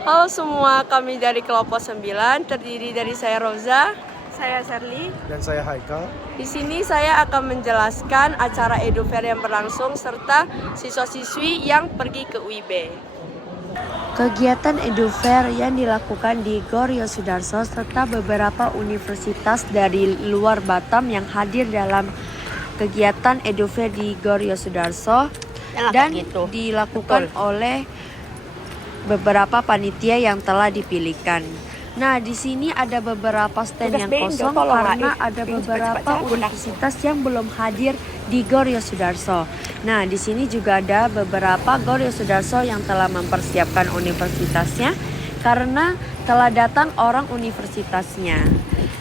Halo semua, kami dari kelompok 9 terdiri dari saya Roza, Saya Sherly. Dan saya Haikal. Di sini saya akan menjelaskan acara EduFair yang berlangsung serta siswa-siswi yang pergi ke UIB. Kegiatan EduFair yang dilakukan di GOR Yosudarso serta beberapa universitas dari luar Batam yang hadir dalam kegiatan EduFair di GOR Yosudarso dan dilakukan oleh beberapa panitia yang telah dipilihkan. Nah, di sini ada beberapa stand yang kosong karena ada beberapa universitas yang belum hadir di GOR Yosudarso. Nah, di sini juga ada beberapa GOR Yosudarso yang telah mempersiapkan universitasnya karena telah datang orang universitasnya.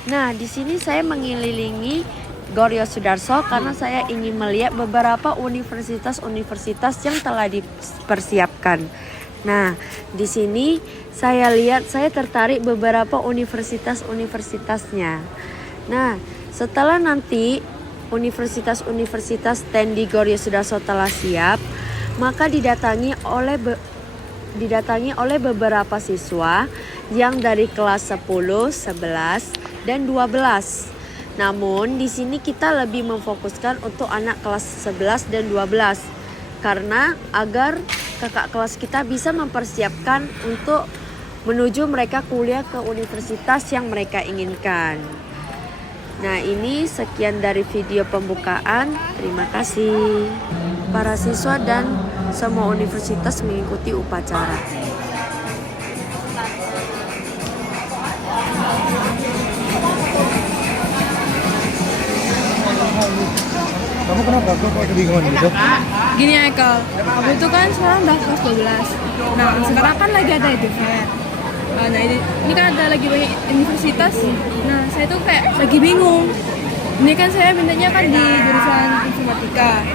Nah, di sini saya mengelilingi GOR Yosudarso karena saya ingin melihat beberapa universitas-universitas yang telah dipersiapkan. Nah, di sini saya tertarik beberapa universitasnya. Nah, setelah nanti universitas stand di GOR Yosudarso telah siap, maka didatangi oleh beberapa siswa yang dari kelas 10, 11, dan 12. Namun di sini kita lebih memfokuskan untuk anak kelas 11 dan 12 karena agar kakak kelas kita bisa mempersiapkan untuk menuju mereka kuliah ke universitas yang mereka inginkan. Nah, ini sekian dari video pembukaan. Terima kasih. Para siswa dan semua universitas mengikuti upacara. Kamu kenapa? Kok kebingungan gitu? Gini ya Kak, aku itu kan sekarang udah kelas 12. Nah, sekarang kan lagi ada EduFair. Nah, ini kan ada lagi banyak universitas. Nah, saya tuh kayak lagi bingung. Ini kan saya mintanya kan di jurusan informatika.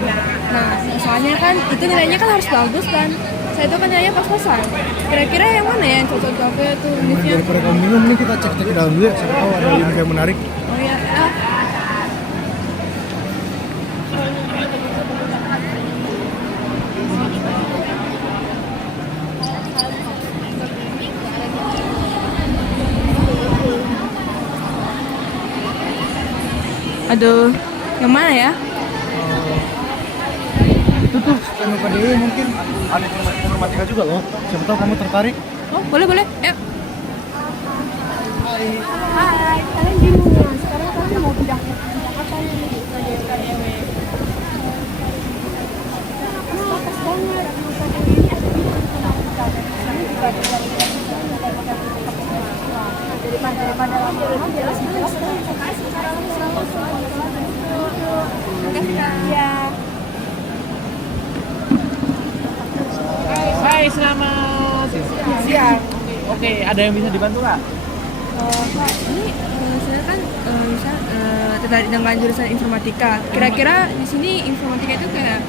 Nah, soalnya kan itu nilainya kan harus bagus kan. Saya tuh kan nilainya pas-pasan. Kira-kira yang mana ya yang cocok untuk tuh univnya? Daripada kamu bingung nih, kita cek ke dalam dulu ya. Siapa tahu ada univ yang menarik. Oh ya, Aduh, yang mana ya? Itu tuh, PKDW mungkin ada informatika juga loh. Siapa tahu kamu tertarik. Oh, boleh. Yuk. Hai, kalian bingung ya? Sekarang kalian mau pindah apa nih? Nah, pas banget. Daripada lama jelas ya. Hai, selamat siang. Oke, ada yang bisa dibantu nggak? Kak, ini saya kan tertarik dengan jurusan informatika. Kira-kira di sini informatika itu kayak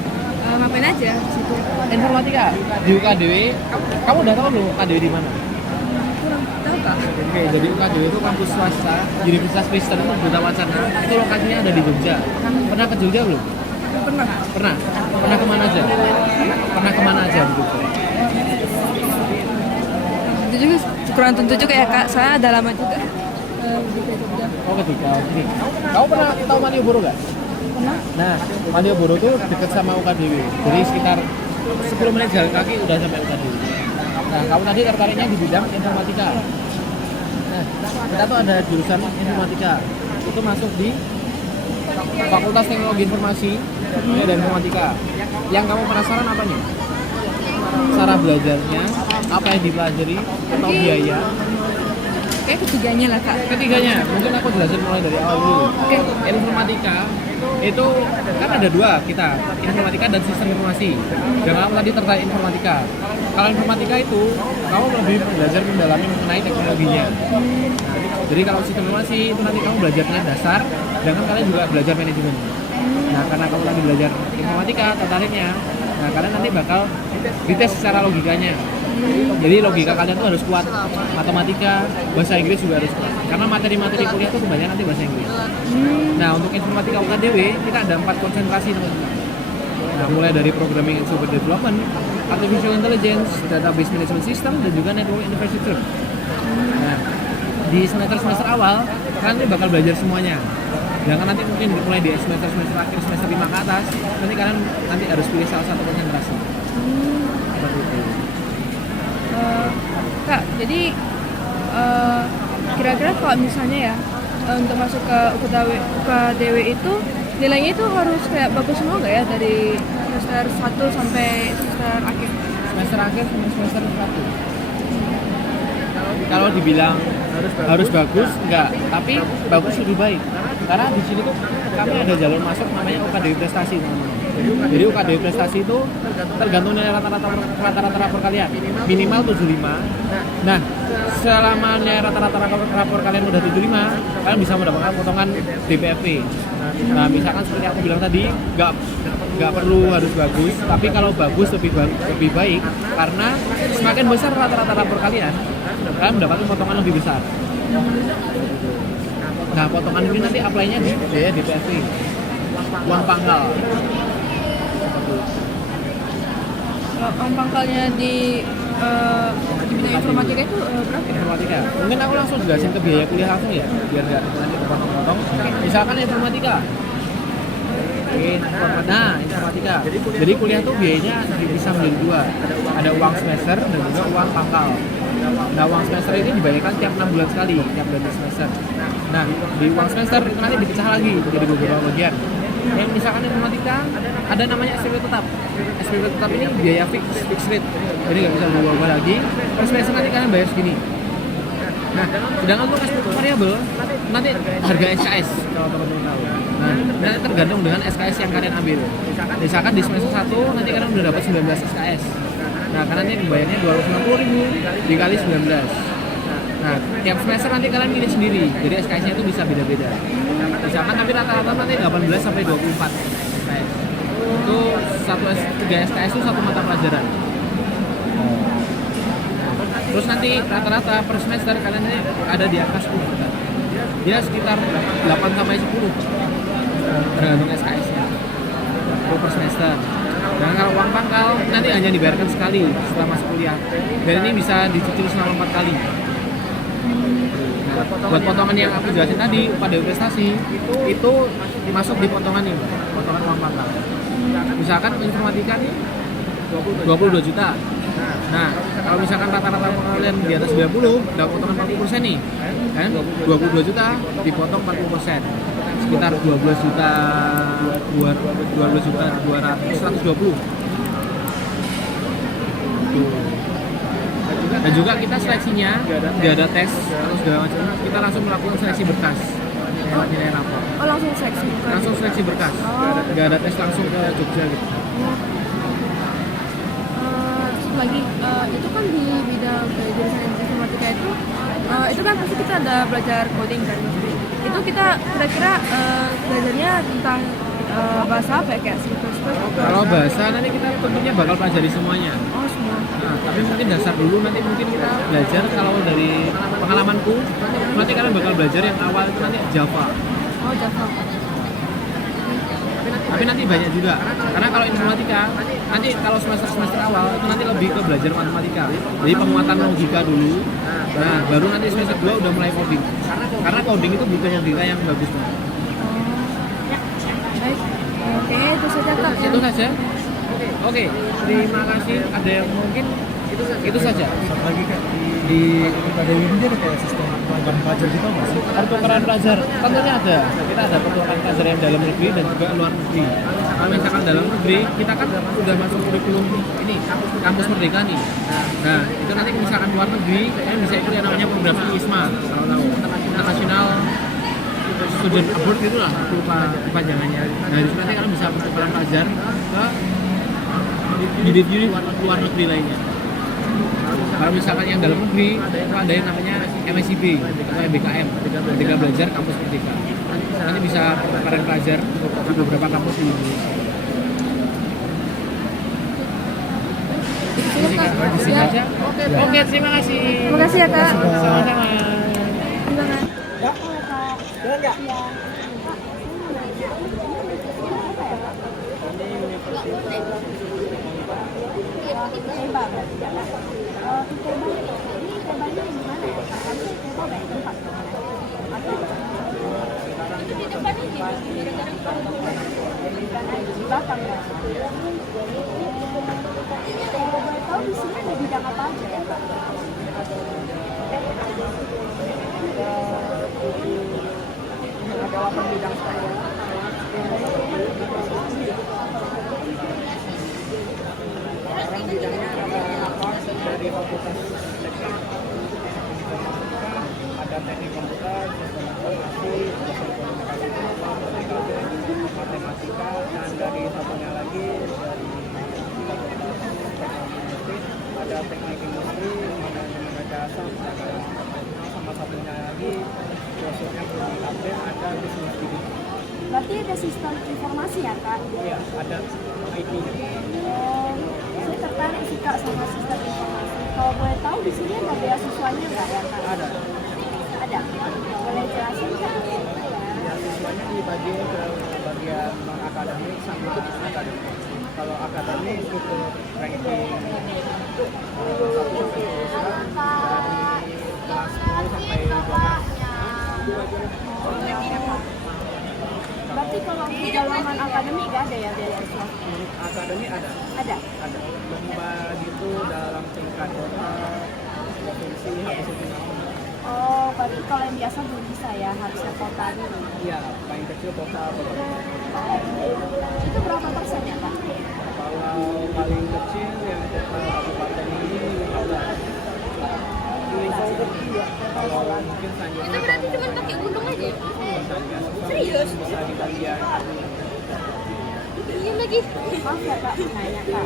ngapain aja di situ? Informatika di UKDW. Kamu udah tahu loh UKDW di mana? Kurang tahu Kak. Oke, jadi UKDW itu kampus swasta, Universitas Kristen Buta Wacana. Itu lokasinya ada di Jogja. Pernah ke Jogja belum? Pernah. Pernah kemana aja? Pernah kemana aja di Jogja? Itu juga kurang tentu juga ya Kak. Saya ada lama juga. Oh, ketika. Oke. Kamu pernah tahu Malioboro nggak? Pernah. Nah, Malioboro itu dekat sama UKDW. Jadi sekitar 10 menit jalan kaki udah sampai UKDW. Nah, kamu tadi tertariknya di bidang informatika. Nah, kita tuh ada jurusan informatika. Itu masuk di Fakultas Teknologi Informasi dan Informatika. Yang kamu penasaran apa nih? Cara belajarnya, apa yang dipelajari, atau biaya? Kayak ketiganya lah Kak. Ketiganya, mungkin aku jelasin mulai dari awal dulu. Oke. Informatika itu kan ada dua kita, informatika dan sistem informasi. Dan kamu tadi tertarik informatika. Kalau informatika itu kamu lebih belajar mendalami mengenai teknologinya. Jadi kalau sistem informasi itu nanti kamu belajarnya dasar, dan kan kalian juga belajar manajemen. Nah, karena kamu lagi belajar informatika, tertariknya, nah kalian nanti bakal dites secara logikanya. Jadi logika kalian tuh harus kuat, matematika, bahasa Inggris juga harus kuat. Karena materi-materi kuliah tuh kebanyakan nanti bahasa Inggris. Nah, untuk informatika UKDW kita ada 4 konsentrasi teman-teman. Nah, mulai dari programming and software development, artificial intelligence, database management system, dan juga network infrastructure. Nah, di semester awal kalian nanti bakal belajar semuanya. Jangan nanti mungkin mulai di semester akhir, semester 5 ke atas, nanti kalian nanti harus pilih salah satu konsentrasi. Seperti itu. Kak, jadi kira-kira kalau misalnya ya untuk masuk ke UKDW itu nilainya itu harus kayak bagus semua nggak ya dari semester 1 sampai semester akhir? Semester akhir sampai semester 1. Kalau dibilang harus bagus, enggak, tapi bagus lebih baik. Karena di sini tuh kami ada jalur masuk namanya UKDW prestasi, teman-teman. Jadi UKDW prestasi itu tergantung nilai rata-rata rapor kalian, minimal 75. Nah, selama nilai rata-rata rapor kalian udah 75, kalian bisa mendapatkan potongan DPFP. Nah, misalkan seperti aku bilang tadi, nggak perlu harus bagus, tapi kalau bagus lebih baik, karena semakin besar rata-rata rapor kalian mendapatkan potongan lebih besar. Nah, potongan ini nanti apply-nya di biaya DPFP, uang pangkal. Uang pangkalnya di bidang informatika itu berapa? Informatika. Mungkin aku langsung jelasin ke biaya kuliah langsung ya, biar nggak nanti kepotong-potong. Misalkan informatika. Nah, informatika. Jadi kuliah tuh biayanya bisa menjadi dua. Ada uang semester dan juga uang pangkal. Nah, uang semester ini dibayarkan tiap 6 bulan sekali, tiap bulan semester. Nah, di uang semester itu nanti dipecah lagi jadi beberapa bagian. Yang misalkan informatika ada namanya SPP tetap. SPP tetap ini biaya fixed rate, jadi nggak bisa berubah lagi. Per semester nanti kalian bayar segini. Nah, sedangkan untuk SPP variabel nanti harga SKS kalau teman-teman tahu. Nah, nanti tergantung dengan SKS yang kalian ambil. Misalkan di semester 1 nanti kalian udah dapat 19 SKS. Nah, karena nanti bayarnya 250.000 dikali 19. Nah, tiap semester nanti kalian pilih sendiri. Jadi SKS-nya itu bisa beda-beda. Misalkan tapi rata-rata nanti 18 sampai 24 SKS. Itu 3 SKS itu satu mata pelajaran. Terus nanti rata-rata per semester kalian ini ada di angka 10 juta. Dia sekitar 8 sampai 10 tergantung SKS-nya. Itu per semester. Dan kalau uang pangkal nanti hanya dibayarkan sekali setelah masuk kuliah. Dan ini bisa dicicil selama 4 kali. Nah, buat potongan yang aku jelasin tadi, UKDW prestasi itu masuk di potongan ini, potongan uang pangkal. Misalkan informatika nih 22 juta. Nah, kalau misalkan rata-rata kalian di atas 90, dapat potongan 40% nih. Kan 22 juta dipotong 40%. Sekitar 12 juta 120. Dan juga kita seleksinya nggak ada tes atau segala macam, kita langsung melakukan seleksi berkas lewat nilai rapor. Oh, langsung seleksi. Langsung seleksi berkas, nggak ada tes langsung ke Jogja gitu. Terus lagi itu kan di bidang jurusan informatika itu kan pasti kita ada belajar coding kan. Itu kita kira-kira belajarnya tentang bahasa apa ya, kayak C++? Kalau bahasa nanti kita tentunya bakal pelajari semuanya. Oh, semua. Nah, tapi mungkin dasar dulu nanti mungkin kita belajar, kalau dari pengalamanku nanti kalian bakal belajar yang awal itu nanti Java. Oh, Java. Tapi nanti banyak juga, karena kalau informatika nanti kalau semester awal itu nanti lebih ke belajar matematika, jadi penguatan logika dulu. Nah, baru nanti semester 2 udah mulai coding, karena coding itu butuh logika yang bagus banget. Baik. Oke, itu saja Kak. Itu saja. Oke, terima kasih. Ada yang mungkin itu saja. Satu lagi kan di UKDW ini ada kayak sistem pertukaran pelajar gitu nggak sih? Pertukaran pelajar tentunya ada. Kita ada pertukaran pelajar yang dalam negeri dan juga luar negeri. Kalau misalkan dalam negeri, kita kan udah masuk kurikulum ini kampus Merdeka nih. Nah, itu nanti misalkan luar negeri, kalian bisa ikut yang namanya program ISMA, kalau tahu, International Student Abroad gitu lah, lupa kepanjangannya. Nah, di situ nanti kalian bisa pertukaran pelajar ke unit-unit luar negeri lainnya. Kalau misalkan yang dalam negeri, itu ada yang namanya MSIB atau MBKM, Merdeka Belajar Kampus Merdeka. Nanti bisa pertukaran pelajar di beberapa kampus di Indonesia. Oke, terima kasih. Terima kasih ya Kak. Sama-sama. Terima kasih. ini Universitas ITEBA berarti ya Kak. ITEBA ini ITEBA-nya di mana ya Kak? Harusnya ITEBA banyak tempat. Di Batam ya. Kalau boleh tahu di sini ada bidang apa aja ya Kak? ada 8 bidang sekarang. Sekarang bidangnya ada apa dari fakultas teknik, ada teknik komputer, sistem informasi, sistem komunikasi, matematika, dan dari satunya lagi dari fakultas teknik ada teknik industri, manajemen jasa, sama satunya lagi khususnya di ada bisnis digital. Berarti ada sistem informasi ya Kak? Iya, ada IT. Saya tertarik sih Kak sama sistem informasi. Kalau boleh tahu di sini ada beasiswanya nggak ya Kak? Ada. Ada. Boleh jelasin Kak? Beasiswanya dibagi ke bagian non akademik sama akademik. Kalau akademik itu ranking 1 sampai 10 dari kelas 10 sampai 12. Berarti kalau untuk jalurman akademik nggak ada ya beasiswa? Akademik ada. Ada. Ada. Lomba gitu dalam tingkat kota, provinsi, habis itu nasional. Oh, berarti kalau yang biasa belum bisa ya, harusnya kota dulu. Iya, paling kecil kota. Itu berapa persen ya Kak? Kalau paling kecil yang kota kabupaten ini 15. Kalau mungkin selanjutnya Itu berarti cuma pakai gunung aja? Serius? bisa di bagian Iya lagi. Maaf ya Kak, nanya Kak.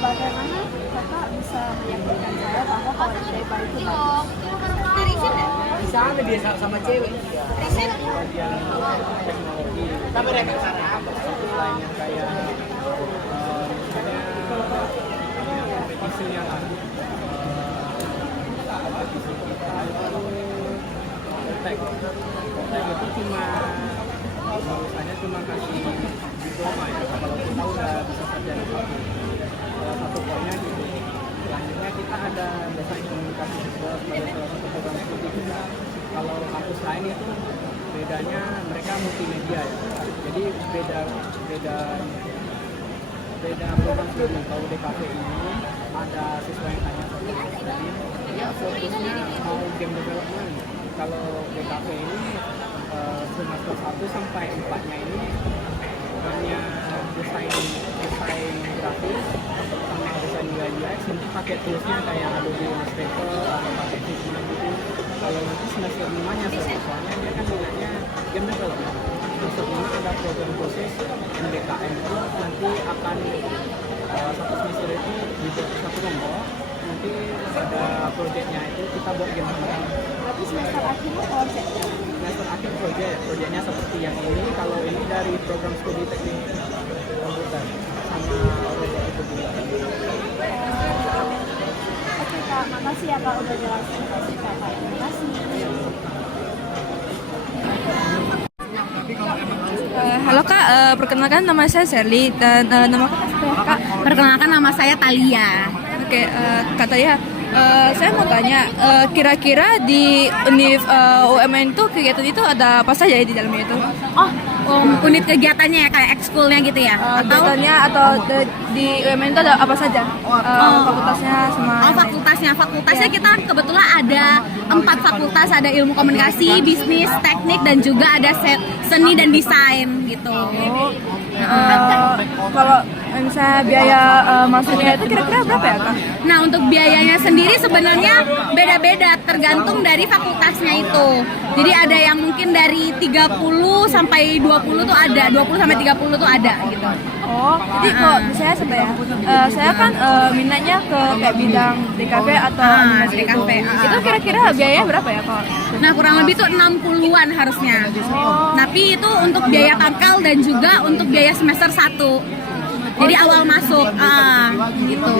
Bagaimana Kakak bisa meyakinkan saya bahwa kalau ITEBA itu bagus? Riset ya? bisa ada dia sama cewek Riset? bagian teknologi tapi mereka sana lainnya kayak misalnya kompetisinya lah Tek itu cuma misalnya cuma kasih diploma ya kalau kita udah bisa sarjana satu poinnya gitu. Selanjutnya kita ada desain komunikasi siswa sebagai salah satu program studi kita. Kalau kampus lain itu bedanya mereka multimedia ya. Jadi beda program studi. Kalau DKV ini ada siswa yang tanya soal studi, ya fokusnya mau game development. Kalau DKV ini semester 1 sampai 4-nya ini hanya desain grafis sama desain UI UX, nanti pakai toolsnya kayak Adobe Illustrator atau pakai Figma gitu. Kalau nanti semester 5-nya soalnya dia kan minatnya game development. Semester 5 ada program khusus MBKM itu nanti akan satu semester itu dibuat satu kelompok, nanti ada projectnya itu kita buat game development. Berarti semester akhirnya project ya? Semester akhir proyeknya seperti yang ini. Kalau ini dari program studi teknik komputer sama robot itu juga. Oke Kak, makasih ya Kak udah jelasin kasih Kakak. Terima kasih. Halo Kak, perkenalkan nama saya Sherly dan nama Kakak siapa ya Kak? Perkenalkan nama saya Thalia. Oke, Kak Taya, saya mau tanya, kira-kira di Univ UMN itu kegiatan itu ada apa saja ya di dalamnya itu? Oh, unit kegiatannya ya kayak ekskulnya gitu ya? Kegiatannya atau di UMN itu ada apa saja? Fakultasnya sama Fakultasnya kita kebetulan ada 4 fakultas, ada ilmu komunikasi, bisnis, teknik, dan juga ada seni dan desain gitu. Kalau misalnya biaya masuknya itu kira-kira berapa ya Kak? Nah, untuk biayanya sendiri sebenarnya beda-beda tergantung dari fakultasnya itu. Jadi ada yang mungkin dari 30 sampai 20 tuh ada, 20 sampai 30 tuh ada gitu. Oh, jadi kalau misalnya sebenarnya saya kan minatnya ke kayak bidang DKV atau animasi DKV. Itu kira-kira biayanya berapa ya Kak? Nah, kurang lebih tuh 60-an harusnya. Tapi itu untuk biaya pangkal dan juga untuk biaya semester 1. Jadi awal masuk, gitu.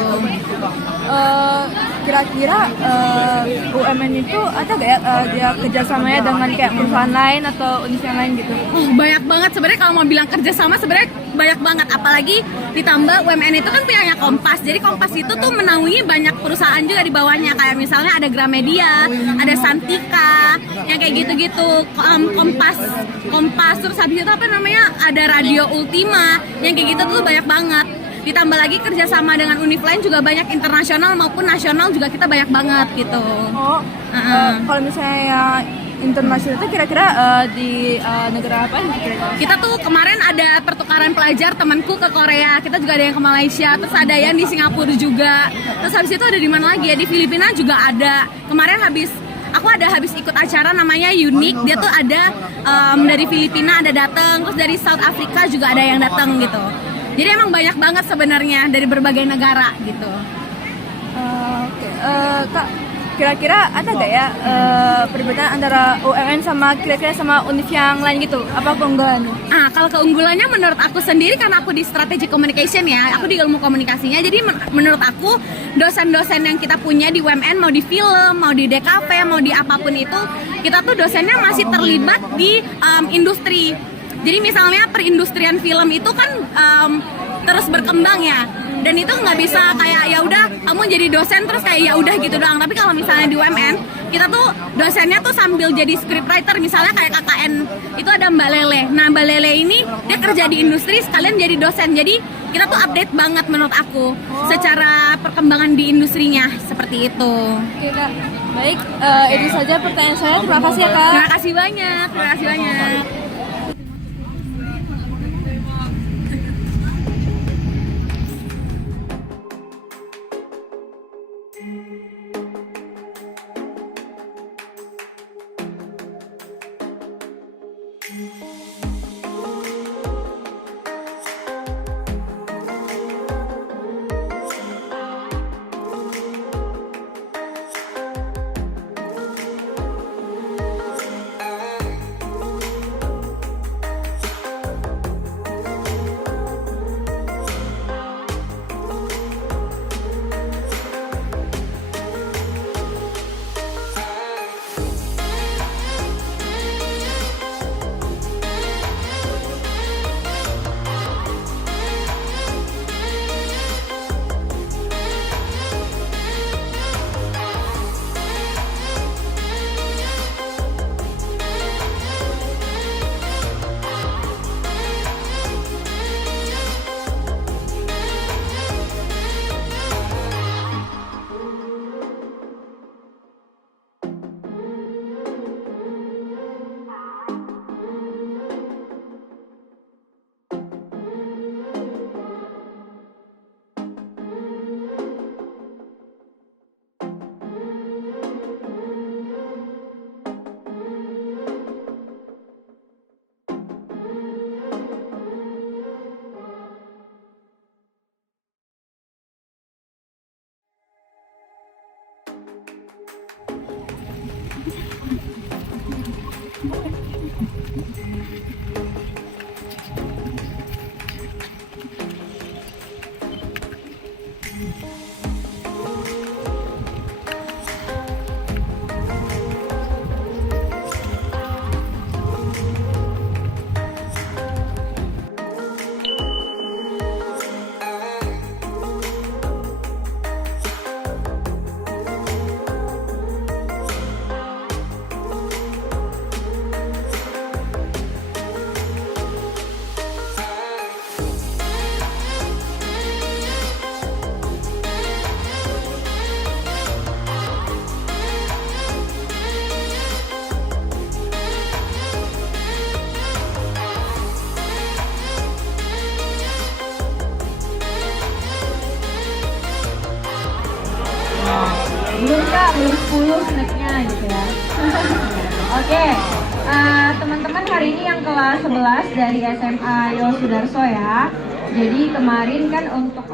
Kira-kira UMN itu ada gak ya dia kerjasamanya dengan kayak perusahaan lain atau universitas lain gitu? Banyak banget sebenarnya kalau mau bilang kerjasama sebenarnya banyak banget, apalagi ditambah UMN itu kan punyanya Kompas. Jadi Kompas itu tuh menaungi banyak perusahaan juga di bawahnya, kayak misalnya ada Gramedia, ada Santika, yang kayak gitu-gitu. Kompas terus habis itu apa namanya, ada Radio Ultima, yang kayak gitu tuh banyak banget. Ditambah lagi kerjasama dengan univ lain juga banyak, internasional maupun nasional juga kita banyak banget gitu. Kalau misalnya internasional itu kira-kira di negara apa kira-kira? Kita tuh kemarin ada pertukaran pelajar temanku ke Korea, kita juga ada yang ke Malaysia, terus ada yang di Singapura juga. Terus habis itu ada di mana lagi ya? Di Filipina juga ada. Kemarin aku habis ikut acara namanya Unik, dia tuh ada dari Filipina ada datang, terus dari South Africa juga ada yang datang gitu. Jadi emang banyak banget sebenarnya dari berbagai negara gitu. Kak, kira-kira ada gak ya perbedaan antara UMN sama kira-kira sama univ yang lain gitu? Apa keunggulannya? Kalau keunggulannya menurut aku sendiri, karena aku di strategic communication ya, aku di ilmu komunikasinya, jadi menurut aku dosen-dosen yang kita punya di UMN, mau di film, mau di DKV, mau di apapun itu, kita tuh dosennya masih terlibat di industri. Jadi misalnya perindustrian film itu kan terus berkembang ya, dan itu nggak bisa kayak ya udah kamu jadi dosen terus kayak ya udah gitu doang. Tapi kalau misalnya di UMN, kita tuh dosennya tuh sambil jadi scriptwriter, misalnya kayak KKN itu ada Mbak Lele. Nah Mbak Lele ini dia kerja di industri sekalian jadi dosen, jadi kita tuh update banget menurut aku secara perkembangan di industrinya seperti itu. Oke Kak, baik, itu saja pertanyaan saya. Terima kasih ya Kak. Terima kasih banyak, terima kasih banyak. belum kak, belum 10 snacknya gitu ya. Oke, teman-teman hari ini yang kelas 11 dari SMA Yosudarso ya. Jadi kemarin kan untuk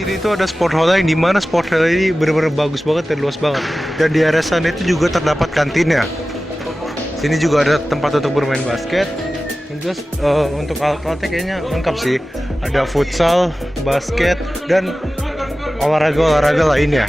sini tuh ada sport hall yang dimana sport hall ini benar-benar bagus banget dan luas banget. Dan di area sana itu juga terdapat kantinnya. Sini juga ada tempat untuk bermain basket. Dan terus untuk alat-alatnya kayaknya lengkap sih. Ada futsal, basket, dan olahraga-olahraga lainnya.